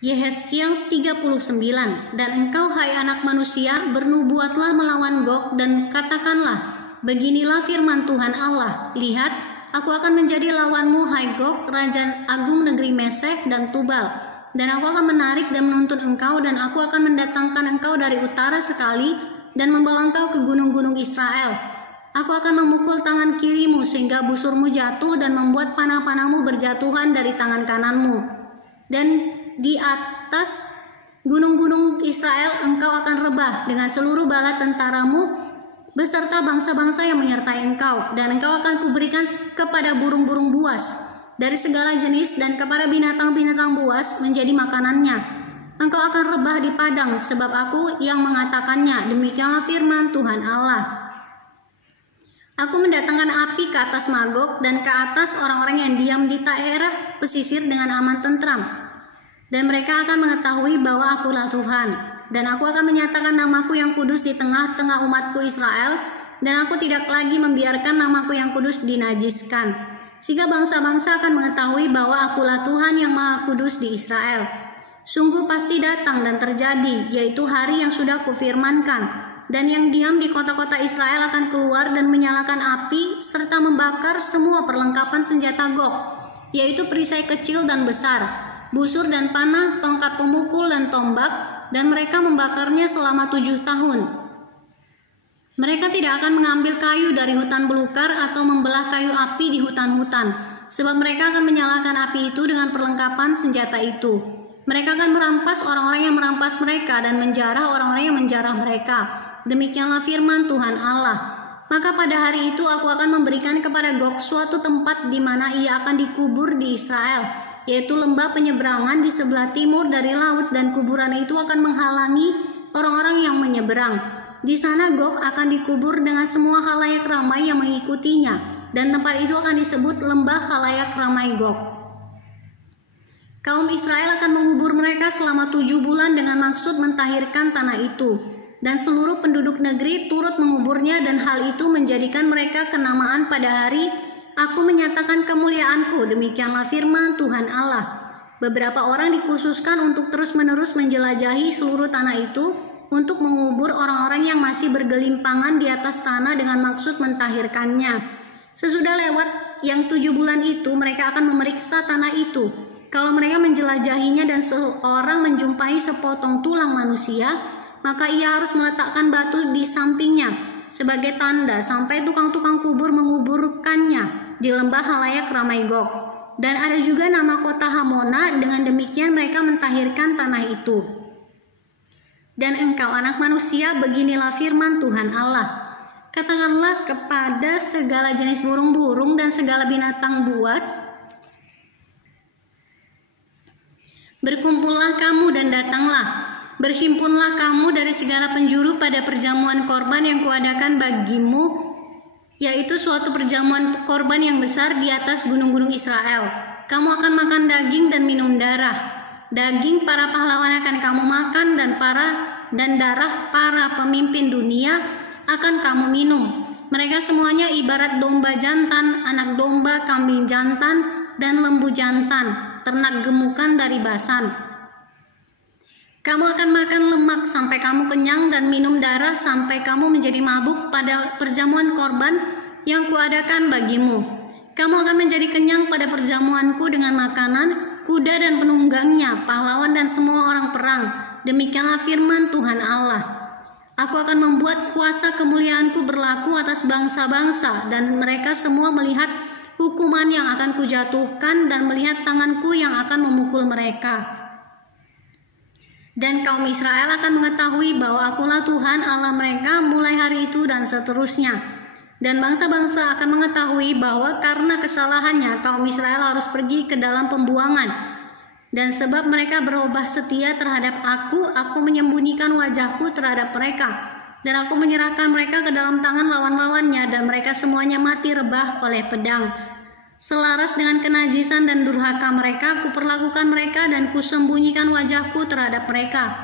Yehezkiel 39. Dan engkau, hai anak manusia, bernubuatlah melawan Gog dan katakanlah, beginilah firman Tuhan Allah, lihat, aku akan menjadi lawanmu, hai Gog, raja agung negeri Mesek dan Tubal, dan aku akan menarik dan menuntun engkau, dan aku akan mendatangkan engkau dari utara sekali, dan membawa engkau ke gunung-gunung Israel. Aku akan memukul tangan kirimu sehingga busurmu jatuh dan membuat panah-panahmu berjatuhan dari tangan kananmu. Dan di atas gunung-gunung Israel engkau akan rebah dengan seluruh bala tentaramu beserta bangsa-bangsa yang menyertai engkau, dan engkau akan kuberikan kepada burung-burung buas dari segala jenis dan kepada binatang-binatang buas menjadi makanannya. Engkau akan rebah di padang sebab aku yang mengatakannya, demikianlah firman Tuhan Allah. Aku mendatangkan api ke atas Magog dan ke atas orang-orang yang diam di daerah pesisir dengan aman tentram. Dan mereka akan mengetahui bahwa akulah Tuhan. Dan aku akan menyatakan namaku yang kudus di tengah-tengah umatku Israel. Dan aku tidak lagi membiarkan namaku yang kudus dinajiskan. Sehingga bangsa-bangsa akan mengetahui bahwa akulah Tuhan yang maha kudus di Israel. Sungguh pasti datang dan terjadi, yaitu hari yang sudah kufirmankan. Dan yang diam di kota-kota Israel akan keluar dan menyalakan api serta membakar semua perlengkapan senjata Gog, yaitu perisai kecil dan besar, busur dan panah, tongkat pemukul dan tombak, dan mereka membakarnya selama 7 tahun. Mereka tidak akan mengambil kayu dari hutan belukar atau membelah kayu api di hutan-hutan, sebab mereka akan menyalakan api itu dengan perlengkapan senjata itu. Mereka akan merampas orang-orang yang merampas mereka dan menjarah orang-orang yang menjarah mereka. Demikianlah firman Tuhan Allah. Maka pada hari itu aku akan memberikan kepada Gog suatu tempat di mana ia akan dikubur di Israel, yaitu lembah penyeberangan di sebelah timur dari laut, dan kuburan itu akan menghalangi orang-orang yang menyeberang. Di sana Gog akan dikubur dengan semua halayak ramai yang mengikutinya, dan tempat itu akan disebut lembah halayak ramai Gog. Kaum Israel akan mengubur mereka selama 7 bulan dengan maksud mentahirkan tanah itu. Dan seluruh penduduk negeri turut menguburnya, dan hal itu menjadikan mereka kenamaan pada hari aku menyatakan kemuliaanku. Demikianlah firman Tuhan Allah. Beberapa orang dikhususkan untuk terus-menerus menjelajahi seluruh tanah itu, untuk mengubur orang-orang yang masih bergelimpangan di atas tanah dengan maksud mentahirkannya. Sesudah lewat yang 7 bulan itu, mereka akan memeriksa tanah itu. Kalau mereka menjelajahinya dan seorang menjumpai sepotong tulang manusia, maka ia harus meletakkan batu di sampingnya sebagai tanda sampai tukang-tukang kubur menguburkannya di lembah halayak ramai Gog. Dan ada juga nama kota Hamona. Dengan demikian mereka mentahirkan tanah itu. Dan engkau, anak manusia, beginilah firman Tuhan Allah. Katakanlah kepada segala jenis burung-burung dan segala binatang buas, berkumpullah kamu dan datanglah. Berhimpunlah kamu dari segala penjuru pada perjamuan korban yang kuadakan bagimu, yaitu suatu perjamuan korban yang besar di atas gunung-gunung Israel. Kamu akan makan daging dan minum darah. Daging para pahlawan akan kamu makan, dan darah para pemimpin dunia akan kamu minum. Mereka semuanya ibarat domba jantan, anak domba, kambing jantan, dan lembu jantan, ternak gemukan dari Basan. Kamu akan makan lemak sampai kamu kenyang dan minum darah sampai kamu menjadi mabuk pada perjamuan korban yang kuadakan bagimu. Kamu akan menjadi kenyang pada perjamuanku dengan makanan, kuda dan penunggangnya, pahlawan dan semua orang perang. Demikianlah firman Tuhan Allah. Aku akan membuat kuasa kemuliaanku berlaku atas bangsa-bangsa, dan mereka semua melihat hukuman yang akan kujatuhkan dan melihat tanganku yang akan memukul mereka. Dan kaum Israel akan mengetahui bahwa akulah Tuhan Allah mereka mulai hari itu dan seterusnya. Dan bangsa-bangsa akan mengetahui bahwa karena kesalahannya kaum Israel harus pergi ke dalam pembuangan. Dan sebab mereka berubah setia terhadap aku menyembunyikan wajahku terhadap mereka. Dan aku menyerahkan mereka ke dalam tangan lawan-lawannya, dan mereka semuanya mati rebah oleh pedang. Selaras dengan kenajisan dan durhaka mereka, kuperlakukan mereka dan kusembunyikan wajahku terhadap mereka.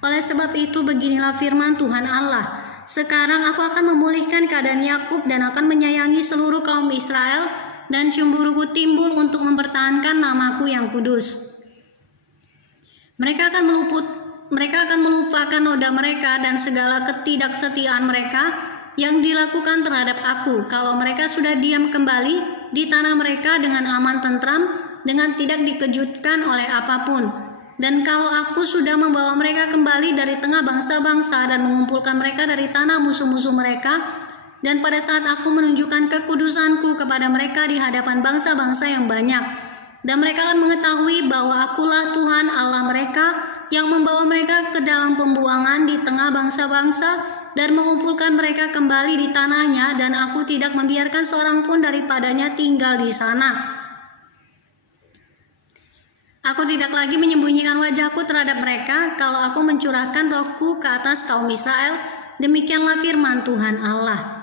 Oleh sebab itu beginilah firman Tuhan Allah. Sekarang aku akan memulihkan keadaan Yakub dan akan menyayangi seluruh kaum Israel, dan cemburuku timbul untuk mempertahankan namaku yang kudus. Mereka akan melupakan noda mereka dan segala ketidaksetiaan mereka yang dilakukan terhadap aku, kalau mereka sudah diam kembali di tanah mereka dengan aman tentram, dengan tidak dikejutkan oleh apapun. Dan kalau aku sudah membawa mereka kembali dari tengah bangsa-bangsa dan mengumpulkan mereka dari tanah musuh-musuh mereka, dan pada saat aku menunjukkan kekudusanku kepada mereka di hadapan bangsa-bangsa yang banyak, dan mereka akan mengetahui bahwa akulah Tuhan Allah mereka yang membawa mereka ke dalam pembuangan di tengah bangsa-bangsa dan mengumpulkan mereka kembali di tanahnya, dan aku tidak membiarkan seorang pun daripadanya tinggal di sana. Aku tidak lagi menyembunyikan wajahku terhadap mereka kalau aku mencurahkan rohku ke atas kaum Israel. Demikianlah firman Tuhan Allah.